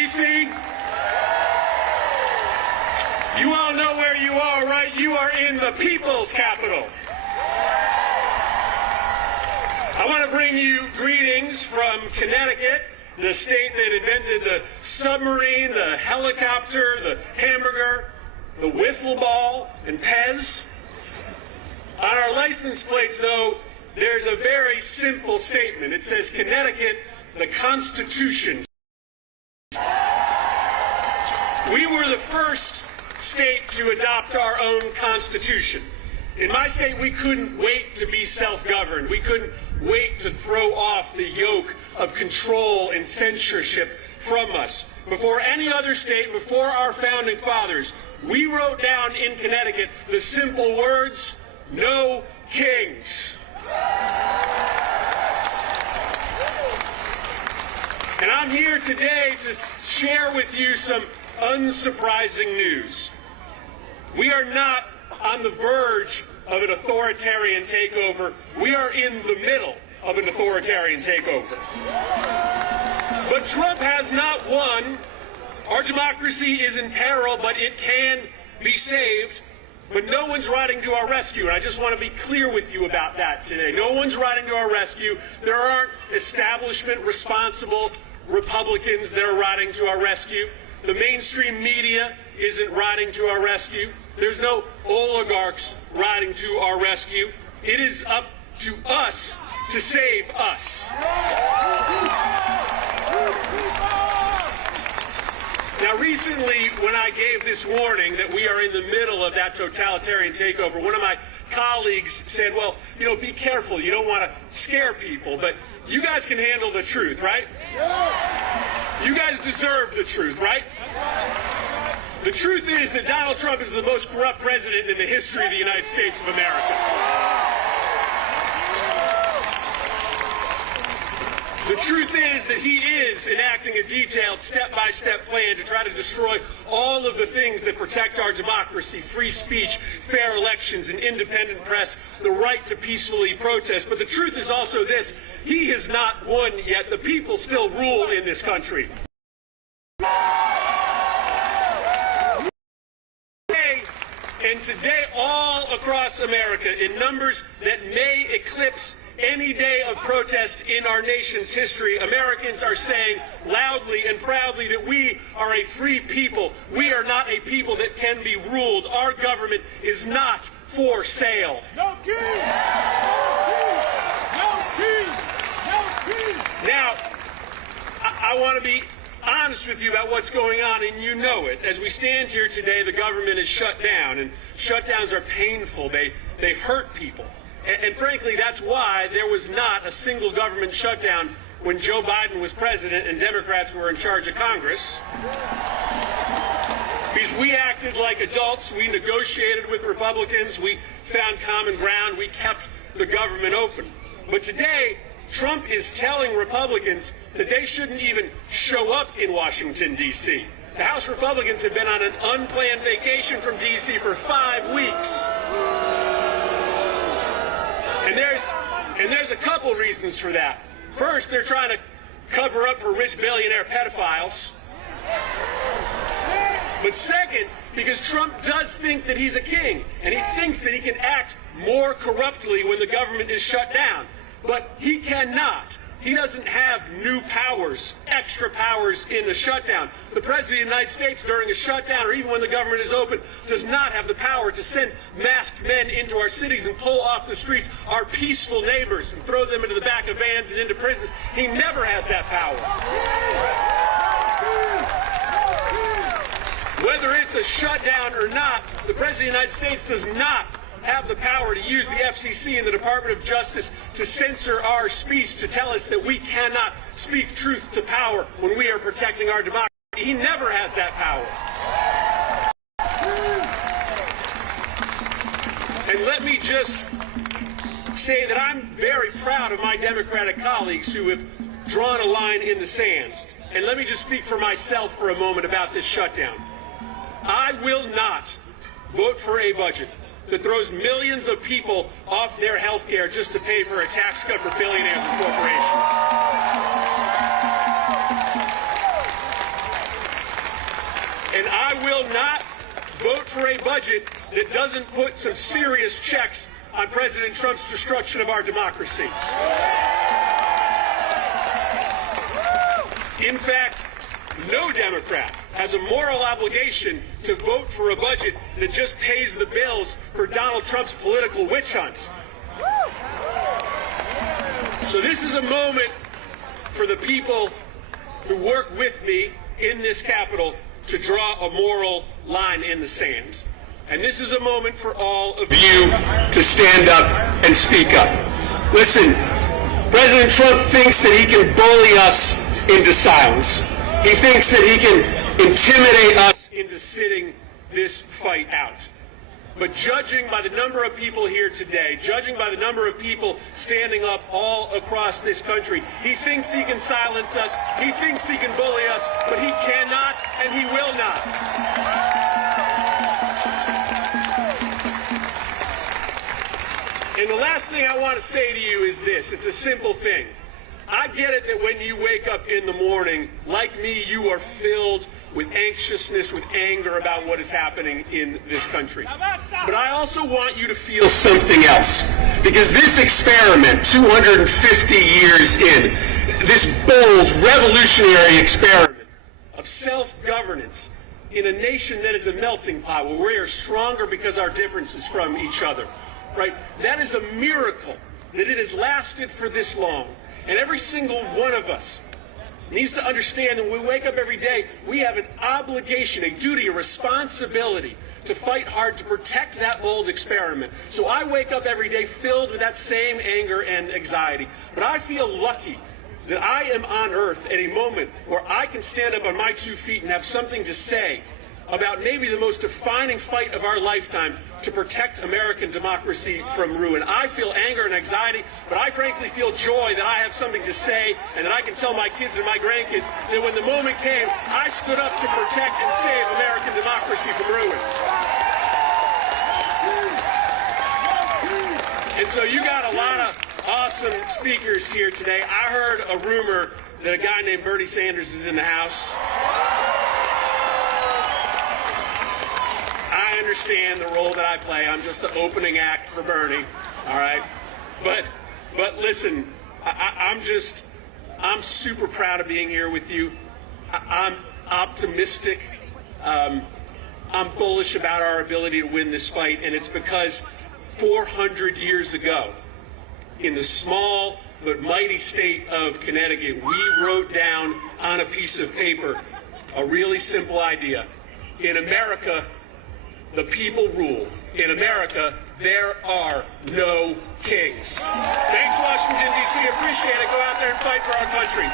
D.C.? You all know where you are, right? You are in the people's capital. I want to bring you greetings from Connecticut, the state that invented the submarine, the helicopter, the hamburger, the wiffle ball, and Pez. On our license plates, though, there's a very simple statement. It says, Connecticut, the Constitution. We were the first state to adopt our own constitution. In my state, we couldn't wait to be self-governed. We couldn't wait to throw off the yoke of control and censorship from us. Before any other state, before our founding fathers, we wrote down in Connecticut the simple words, no kings. And I'm here today to share with you some unsurprising news. We are not on the verge of an authoritarian takeover. We are in the middle of an authoritarian takeover. But Trump has not won. Our democracy is in peril, but it can be saved. But no one's riding to our rescue, and I just want to be clear with you about that today. No one's riding to our rescue. There aren't establishment responsible Republicans that are riding to our rescue. The mainstream media isn't riding to our rescue. There's no oligarchs riding to our rescue. It is up to us to save us. Now, recently, when I gave this warning that we are in the middle of that totalitarian takeover, one of my colleagues said, well, be careful. You don't want to scare people, but you guys can handle the truth, right? You guys deserve the truth, right? The truth is that Donald Trump is the most corrupt president in the history of the United States of America. The truth is that he is enacting a detailed step-by-step plan to try to destroy all of the things that protect our democracy: free speech, fair elections, an independent press, the right to peacefully protest. But the truth is also this: he has not won yet. The people still rule in this country. And today, all across America, in numbers that may eclipse any day of protest in our nation's history, Americans are saying loudly and proudly that we are a free people. We are not a people that can be ruled. Our government is not for sale. No king! No king! No king! Now, I want to be honest with you about what's going on, and you know it. As we stand here today, the government is shut down, and shutdowns are painful. They hurt people. And frankly, that's why there was not a single government shutdown when Joe Biden was president and Democrats were in charge of Congress. Because we acted like adults. We negotiated with Republicans. We found common ground. We kept the government open. But today, Trump is telling Republicans that they shouldn't even show up in Washington, D.C. The House Republicans have been on an unplanned vacation from D.C. for 5 weeks. And there's a couple reasons for that. First, they're trying to cover up for rich billionaire pedophiles. But second, because Trump does think that he's a king, and he thinks that he can act more corruptly when the government is shut down. But he cannot. He doesn't have new powers, extra powers in a shutdown. The President of the United States, during a shutdown, or even when the government is open, does not have the power to send masked men into our cities and pull off the streets our peaceful neighbors and throw them into the back of vans and into prisons. He never has that power. Whether it's a shutdown or not, the President of the United States does not have the power to use the FCC and the Department of Justice to censor our speech, to tell us that we cannot speak truth to power when we are protecting our democracy. He never has that power. And let me just say that I'm very proud of my Democratic colleagues who have drawn a line in the sand. And let me just speak for myself for a moment about this shutdown. I will not vote for a budget that throws millions of people off their health care just to pay for a tax cut for billionaires and corporations. I will not vote for a budget that doesn't put some serious checks on President Trump's destruction of our democracy. In fact, no Democrat has a moral obligation to vote for a budget that just pays the bills for Donald Trump's political witch hunts. So this is a moment for the people who work with me in this Capitol to draw a moral line in the sand. And this is a moment for all of you to stand up and speak up. Listen, President Trump thinks that he can bully us into silence. He thinks that he can intimidate us into sitting this fight out. But judging by the number of people here today, judging by the number of people standing up all across this country, he thinks he can silence us, he thinks he can bully us, but he cannot and he will not. And the last thing I want to say to you is this. It's a simple thing. I get it that when you wake up in the morning, like me, you are filled with anxiousness, with anger about what is happening in this country. But I also want you to feel something else. Because this experiment, 250 years in, this bold, revolutionary experiment of self-governance in a nation that is a melting pot, where we are stronger because our differences from each other, right? That is a miracle that it has lasted for this long. And every single one of us needs to understand that when we wake up every day, we have an obligation, a duty, a responsibility to fight hard to protect that bold experiment. So I wake up every day filled with that same anger and anxiety. But I feel lucky that I am on earth at a moment where I can stand up on my 2 feet and have something to say about maybe the most defining fight of our lifetime to protect American democracy from ruin. I feel anger and anxiety, but I frankly feel joy that I have something to say and that I can tell my kids and my grandkids that when the moment came, I stood up to protect and save American democracy from ruin. And so you got a lot of awesome speakers here today. I heard a rumor that a guy named Bernie Sanders is in the house. I understand the role that I play. I'm just the opening act for Bernie, all right? But listen, I'm super proud of being here with you. I'm optimistic. I'm bullish about our ability to win this fight, and it's because 400 years ago, in the small but mighty state of Connecticut, we wrote down on a piece of paper a really simple idea. In America, the people rule. In America, there are no kings. Thanks, Washington, D.C. Appreciate it. Go out there and fight for our country.